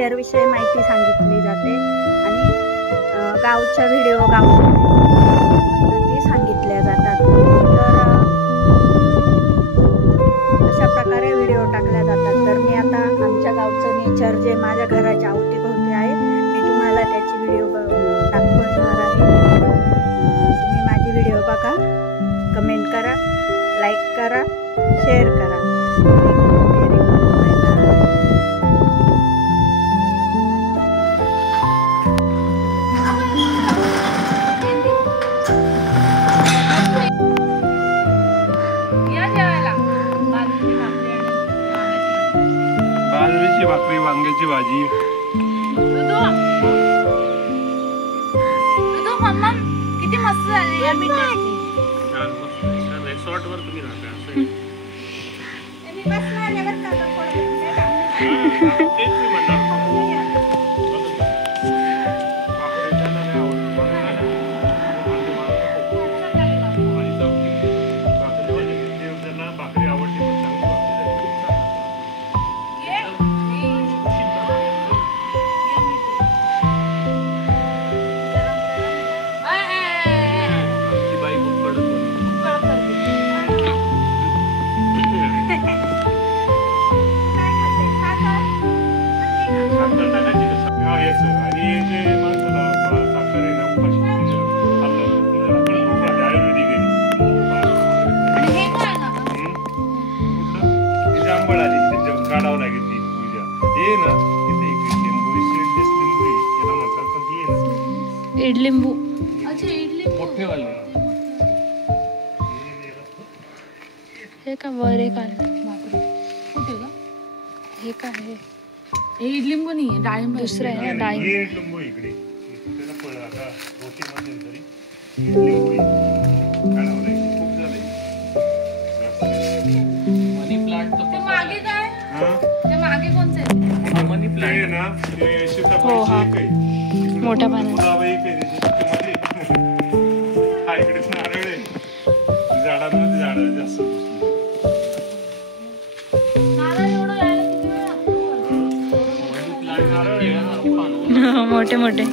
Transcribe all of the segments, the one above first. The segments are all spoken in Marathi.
नेचरविषयी माहिती सांगितली जाते आणि गावच्या व्हिडिओ गावच्या पद्धती सांगितल्या जातात। तर अशा प्रकारे व्हिडिओ टाकल्या जातात। तर मी आता आमच्या गावचं नेचर जे माझ्या घराच्या अवतीभोवती आहे मी तुम्हाला त्याची व्हिडिओ दाखवणार आहे। तुम्ही माझी व्हिडिओ बघा, कमेंट करा, लाईक करा, शेअर करा। बाजरीची भाकरी, वांग्याची भाजी। मम्मा किती मस्त झाली या टेस्टी। रिसॉर्ट वर तुम्ही राहता असं मी बसला आल्यावर का तेच मी म्हणणार। इडलिंबू। अच्छा इडलिंबू मोठे वाले हे का वर एक आलं। बापरे कुठे का हे काय आहे? हे इडलिंबू नाही आहे, डाळिंब दुसरं आहे ना डाळिंब। हे इडलिंबू इकडे त्याला फळ आता होती मध्ये तरी इडलिंबू काय होईल खूप झाले। मनी प्लांट तर मागे काय? हां ते मागे कोणते आहे? मनी प्लांट आहे ना ते सीताफळाची काही मोठ्या पाण्यात गुलाब आहे काही हा इकडे नारळ आहे झाडांमध्ये झाडं जास्त मोठे मोठे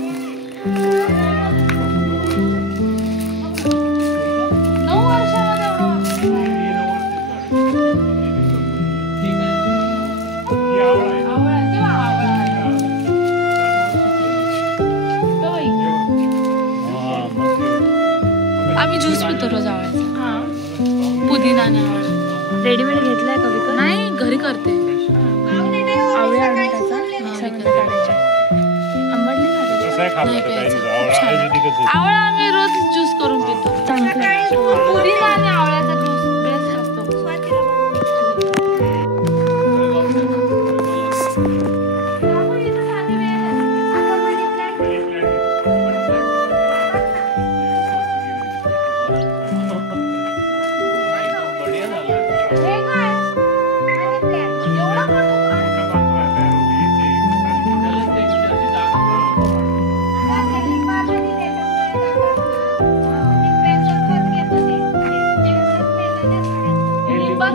आम्ही ज्यूस पितो रोज आवळ्याचा। पुदिना आणि आवळा रेडीमेड घेतलाय का विकत? नाही घरी करते। आवळे आणून त्याचा मिक्सरमध्ये काढायचे। आंबट नाही लागत। आवळा आम्ही रोज ज्यूस करून पितो। पुदिना आणि आवळ्याचा ज्यूस बेस्ट असतो।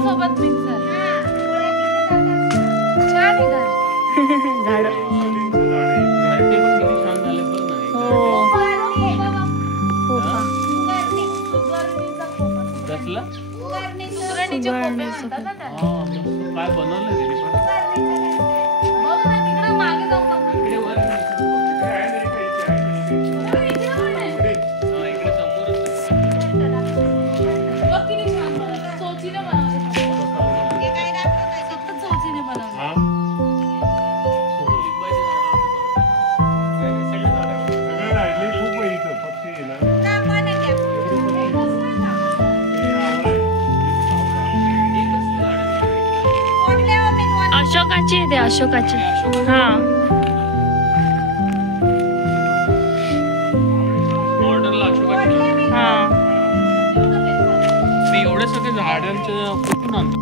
सोबत मिक्सर छान आहे घर झाड काय बनवलं अशोकाची आहे ते अशोकाची। हा मॉडेलला अशोकाची। हा मी एवढे सगळे झाडांचे कुठून आणतो?